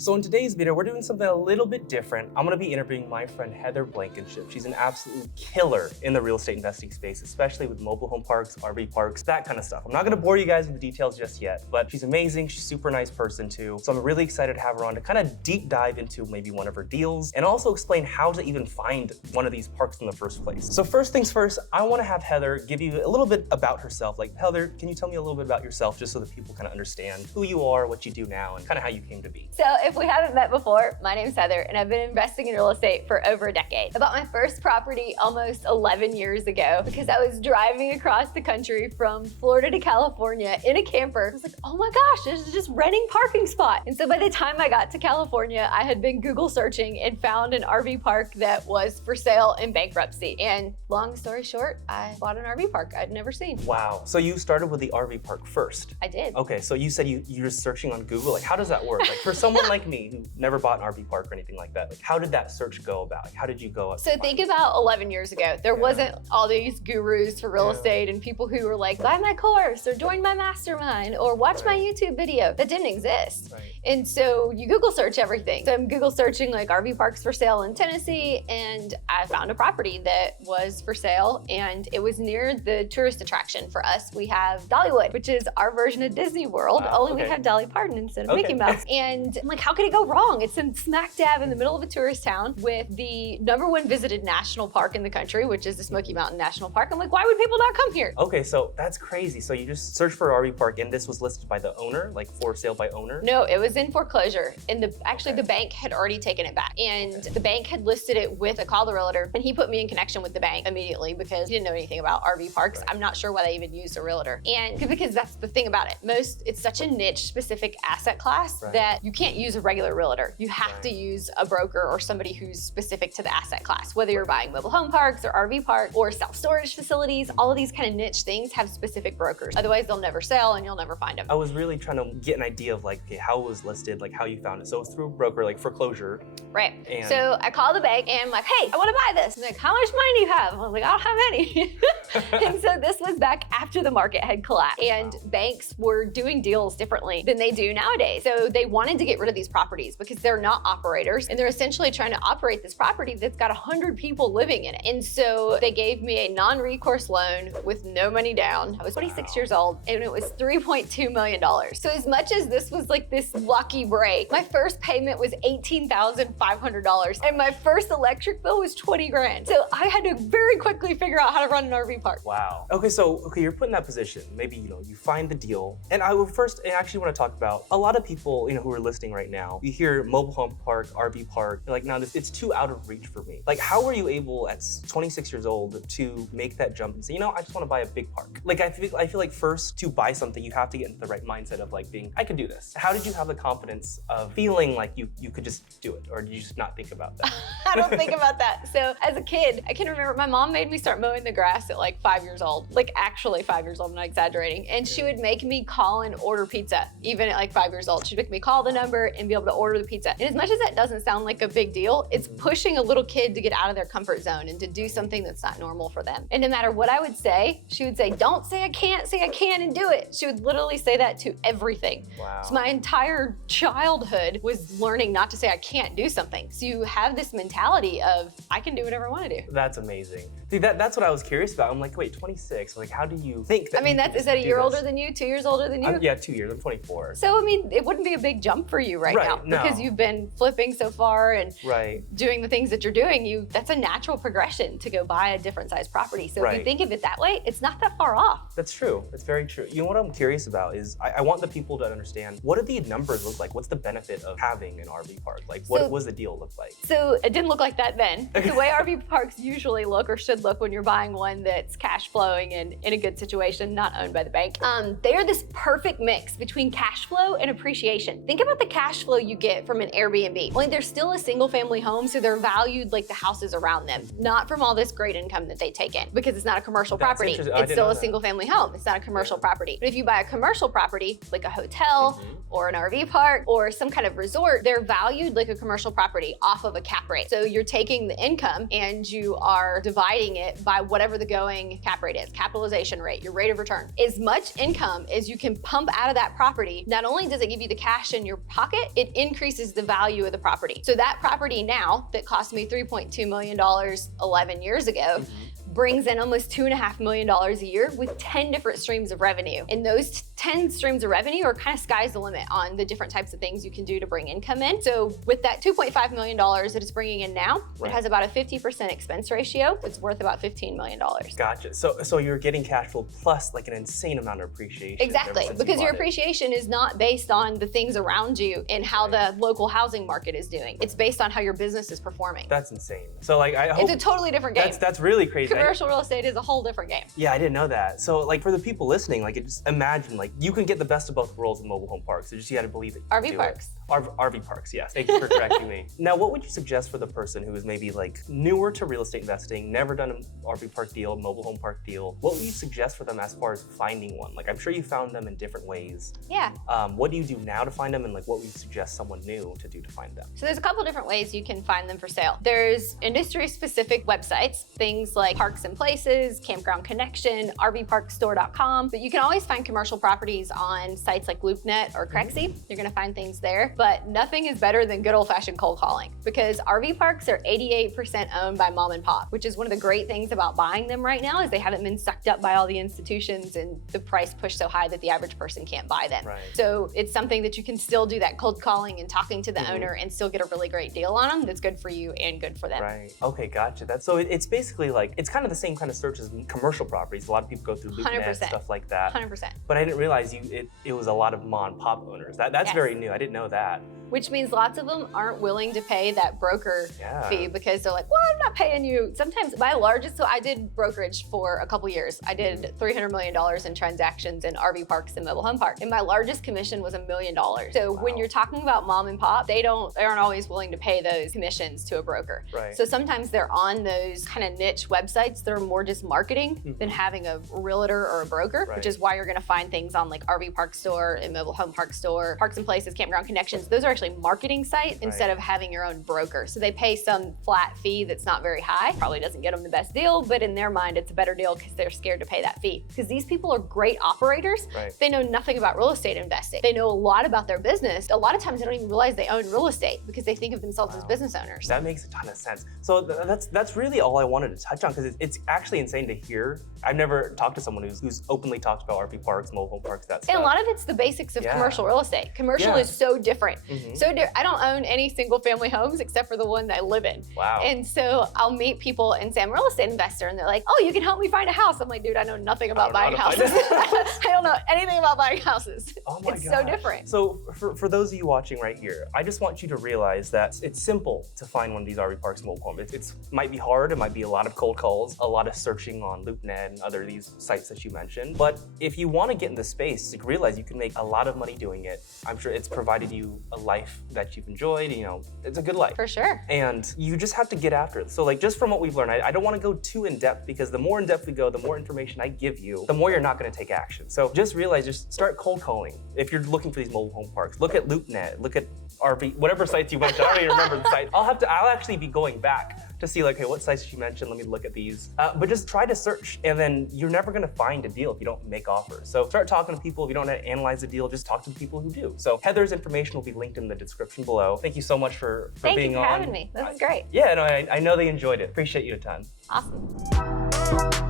So in today's video, we're doing something a little bit different. I'm gonna be interviewing my friend Heather Blankenship. She's an absolute killer in the real estate investing space, especially with mobile home parks, RV parks, that kind of stuff. I'm not gonna bore you guys with the details just yet, but she's amazing. She's a super nice person too. So I'm really excited to have her on to kind of deep dive into maybe one of her deals and also explain how to even find one of these parks in the first place. So first things first, I wanna have Heather give you a little bit about herself. Like, Heather, can you tell me a little bit about yourself just so that people kind of understand who you are, what you do now, and kind of how you came to be? So if we haven't met before, my name's Heather, and I've been investing in real estate for over a decade. I bought my first property almost 11 years ago because I was driving across the country from Florida to California in a camper. I was like, oh my gosh, this is just renting parking spot. And so by the time I got to California, I had been Google searching and found an RV park that was for sale in bankruptcy. And long story short, I bought an RV park I'd never seen. Wow. So you started with the RV park first? I did. Okay, so you said you're searching on Google. Like, how does that work? Like, for someone like me who never bought an RV park or anything like that, like, how did that search go about? Like, how did you go up? So think about 11 years ago. There wasn't all these gurus for real estate and people who were like, buy my course or join my mastermind or watch my YouTube video. That didn't exist. And so you Google search everything. So I'm Google searching like RV parks for sale in Tennessee, and I found a property that was for sale, and it was near the tourist attraction for us. We have Dollywood, which is our version of Disney World, only we have Dolly Parton instead of Mickey Mouse. And I'm like, how could it go wrong? It's in smack dab in the middle of a tourist town with the #1 visited national park in the country, which is the Smoky Mountain National Park. I'm like, why would people not come here? Okay, so that's crazy. So you just searched for an RV park and this was listed by the owner, like for sale by owner? No, it was in foreclosure. And the bank had already taken it back. And the bank had listed it with a call the realtor, and he put me in connection with the bank immediately because he didn't know anything about RV parks. I'm not sure why they even used a realtor. And because that's the thing about it. It's such a niche specific asset class that you can't use a regular realtor. You have to use a broker or somebody who's specific to the asset class, whether you're buying mobile home parks or RV parks or self-storage facilities. All of these kind of niche things have specific brokers. Otherwise they'll never sell and you'll never find them. I was really trying to get an idea of like, okay, how it was listed, like how you found it. So it's through a broker, like foreclosure. Right. And so I call the bank and I'm like, hey, I want to buy this. And they're like, how much money do you have? I was like, I don't have any. And so this was back after the market had collapsed, and banks were doing deals differently than they do nowadays. So they wanted to get rid of these properties because they're not operators, and they're essentially trying to operate this property that's got 100 people living in it. And so they gave me a non-recourse loan with no money down. I was 26 years old, and it was $3.2 million. So as much as this was like this lucky break, my first payment was $18,500, and my first electric bill was 20 grand. So I had to very quickly figure out how to run an RV park. Wow. Okay, so you're put in that position. Maybe you find the deal, and I actually want to talk about a lot of people who are listening right now. You hear mobile home park, RV park, you're like, no, it's too out of reach for me. Like, how were you able at 26 years old to make that jump and say, I just want to buy a big park? Like, I feel like first to buy something, you have to get into the right mindset of like being, I could do this. How did you have the confidence of feeling like you could just do it, or did you just not think about that? I don't think about that. So as a kid, I can remember my mom made me start mowing the grass at like 5 years old, like actually 5 years old, I'm not exaggerating. And she would make me call and order pizza, even at like 5 years old. She'd make me call the number and be able to order the pizza. And as much as that doesn't sound like a big deal, it's pushing a little kid to get out of their comfort zone and to do something that's not normal for them. And no matter what I would say, she would say, don't say I can't, say I can and do it. She would literally say that to everything. Wow. So my entire childhood was learning not to say I can't do something. So you have this mentality of, I can do whatever I want to do. That's amazing. See, that's what I was curious about. I'm like, wait, 26, like how do you think that? I mean, is that a year older than you, 2 years older than you? Yeah, 2 years, I'm 24. So, I mean, it wouldn't be a big jump for you right now because you've been flipping so far and doing the things that you're doing. That's a natural progression to go buy a different size property. So if you think of it that way, it's not that far off. That's true. That's very true. You know what I'm curious about is I want the people to understand, what do the numbers look like? What's the benefit of having an RV park? Like, what does the deal look like? So it didn't look like that then. The way RV parks usually look or should look when you're buying one that's cash flowing and in a good situation, not owned by the bank. They are this perfect mix between cash flow and appreciation. Think about the cash flow you get from an Airbnb. Only they're still a single family home, so they're valued like the houses around them, not from all this great income that they take in, because it's not a commercial property. It's still a single family home. It's not a commercial property. But if you buy a commercial property, like a hotel or an RV park or some kind of resort, they're valued like a commercial property off of a cap rate. So you're taking the income and you are dividing it by whatever the going cap rate is, capitalization rate, your rate of return. As much income as you can pump out of that property, not only does it give you the cash in your pocket, it increases the value of the property. So that property now that cost me $3.2 million 11 years ago, brings in almost $2.5 million a year with 10 different streams of revenue. And those 10 streams of revenue are kind of sky's the limit on the different types of things you can do to bring income in. So with that $2.5 million that it's bringing in now, it has about a 50% expense ratio. It's worth about $15 million. Gotcha. So you're getting cash flow plus like an insane amount of appreciation. Exactly, because your appreciation is not based on the things around you and how the local housing market is doing. It's based on how your business is performing. That's insane. So like I hope it's a totally different game. That's really crazy. Commercial real estate is a whole different game. Yeah, I didn't know that. So like for the people listening, like just imagine like you can get the best of both worlds in mobile home parks. So just you got to believe it. RV parks. RV parks, yes. Thank you for correcting me. Now, what would you suggest for the person who is maybe like newer to real estate investing, never done an RV park deal, mobile home park deal? What would you suggest for them as far as finding one? Like I'm sure you found them in different ways. Yeah. What do you do now to find them, and like what would you suggest someone new to do to find them? So there's a couple different ways you can find them for sale. There's industry-specific websites, things like Parks and Places, Campground Connection, RVParkstore.com, but you can always find commercial properties on sites like LoopNet or Crexi. You're gonna find things there, but nothing is better than good old-fashioned cold calling, because RV parks are 88% owned by mom and pop, which is one of the great things about buying them right now is they haven't been sucked up by all the institutions and the price pushed so high that the average person can't buy them. Right. So it's something that you can still do that cold calling and talking to the owner and still get a really great deal on them that's good for you and good for them. Right. Okay, gotcha. It's basically like, it's kind of the same kind of search as commercial properties. A lot of people go through LoopNet, 100%. stuff like that. 100%. But I didn't realize it was a lot of mom and pop owners. That's Yes. very new. I didn't know that. Which means lots of them aren't willing to pay that broker fee because they're like, well, I'm not paying you. Sometimes my largest, so I did brokerage for a couple years. I did $300 million in transactions in RV parks and mobile home parks. And my largest commission was $1 million. So when you're talking about mom and pop, they aren't always willing to pay those commissions to a broker. Right. So sometimes they're on those kind of niche websites that are more just marketing than having a realtor or a broker, which is why you're gonna find things on like RV Park Store and Mobile Home Park Store, Parks and Places, Campground Connections. Those are actually marketing sites instead of having your own broker. So they pay some flat fee that's not very high. Probably doesn't get them the best deal, but in their mind, it's a better deal because they're scared to pay that fee. Because these people are great operators. Right. They know nothing about real estate investing. They know a lot about their business. A lot of times they don't even realize they own real estate because they think of themselves as business owners. That makes a ton of sense. So that's really all I wanted to touch on, because it's actually insane to hear. I've never talked to someone who's openly talked about RV parks, mobile home parks, that stuff. And a lot of it's the basics of commercial real estate. Commercial is so different. I don't own any single family homes except for the one that I live in. Wow. And so I'll meet people and say I'm a real estate investor and they're like, oh, you can help me find a house. I'm like, dude, I know nothing about buying houses. I don't know anything about buying houses. Oh my It's gosh. so different. So for those of you watching right here, I just want you to realize that it's simple to find one of these RV parks mobile homes. It might be hard. It might be a lot of cold calls, a lot of searching on LoopNet and other these sites that you mentioned. But if you want to get in the space, you realize you can make a lot of money doing it. I'm sure it's provided you a life that you've enjoyed. You know, it's a good life. For sure. And you just have to get after it. So like, just from what we've learned, I don't want to go too in depth, because the more in depth we go, the more information I give you, the more you're not going to take action. So just realize, just start cold calling. If you're looking for these mobile home parks, look at LoopNet, look at RV, whatever sites you mentioned. I don't even remember the site. I'll actually be going back to see like, hey, what sites did you mention? Let me look at these. But just try to search, and then you're never gonna find a deal if you don't make offers. So start talking to people. If you don't analyze the deal, just talk to the people who do. So Heather's information will be linked in the description below. Thank you so much for being on. Thank you for having me. This is great. Yeah, no, I know they enjoyed it. Appreciate you a ton. Awesome.